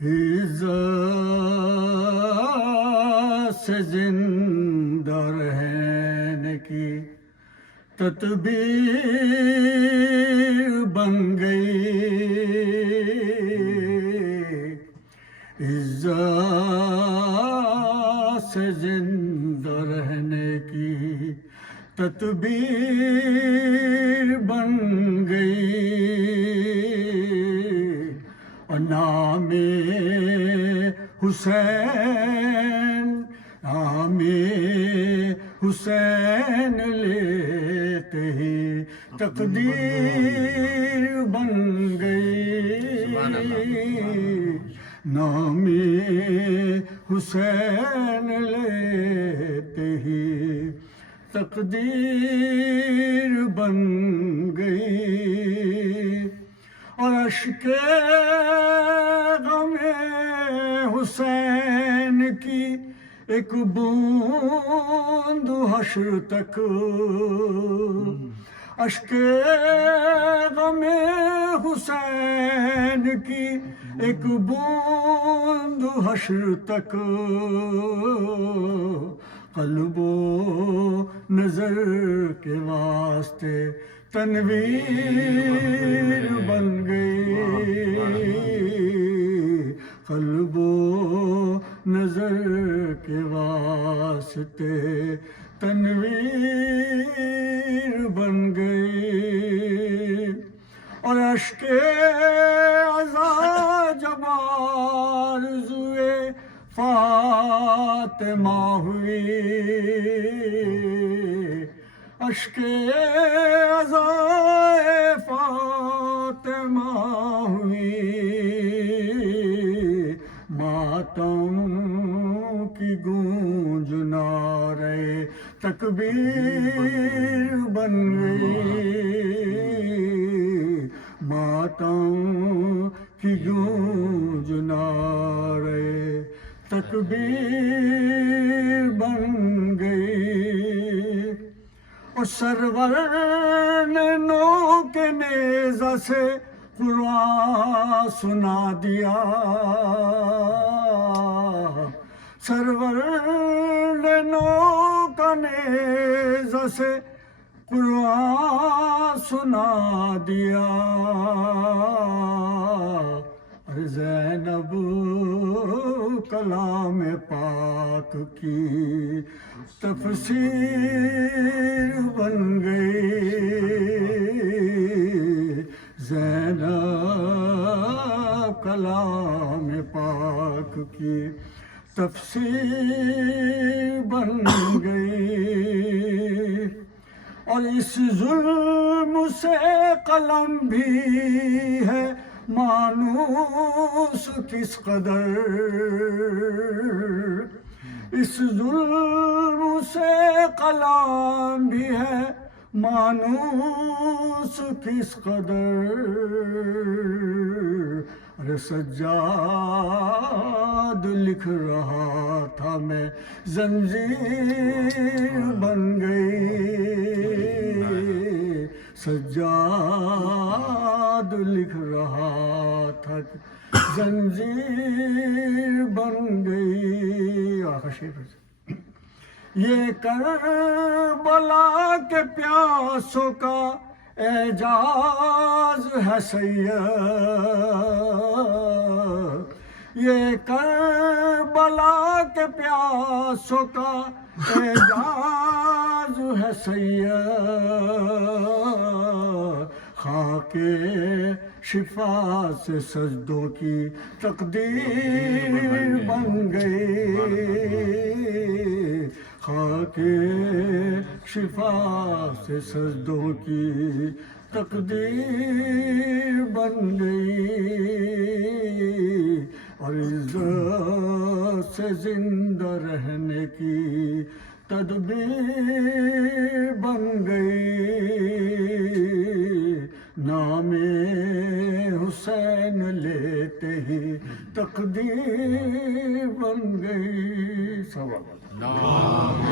عزت سے زندہ رہنے کی تدبیر بن گئی، عزت سے زندہ رہنے کی تدبیر بن گئی، اور نام حسین، نام حسین لیتے ہی تقدیر بن گئی، نام حسین لیتے ہی تقدیر بن گئی، اور اشک غم حسین کی ایک بوند حشر تک، اشک غم حسین کی ایک بوند حشر تک، قلب و نظر کے واسطے تنویر بن گئی، قلب و نظر کے واسطے تنویر بن گئی، اور اشک عزا جب آرزوئے فاطمہ ہوئی، اشک عزائے فاطمہ ہوئی، ماتم کی گونج نعرے تکبیر بن گئی، ماتم کی گونج نعرے تکبیر بن گئی، اور سرور نے نو کے نیزہ سے قرآن سنا دیا، سرور نے نو کا نیزہ سے قرآن سنا دیا، زینب کلام پاک کی تفسیر بن گئی، زینب کلام پاک کی تفسیر بن گئی، اور اس ظلم سے قلم بھی ہے مانوس کس قدر، اس ظلم سے قلم بھی ہے مانوس کس قدر، ارے سجاد لکھ رہا تھا میں زنجیر بن گئی، سجاد لکھ رہا تھا زنجیر بن گئی، آخر شعر یہ کربلا کے پیاسوں کا اعجاز ہے سید، یہ کربلا کے پیاسوں کا اعجاز ہے سید، خاک شفا سے سجدوں کی تقدیر بن گئی، خاک شفا سے سجدوں کی تقدیر بن گئی، اور عزت سے زندہ رہنے کی تدبیر بن گئی، نام حسین لیتے ہی تقدیر بن گئی، سوال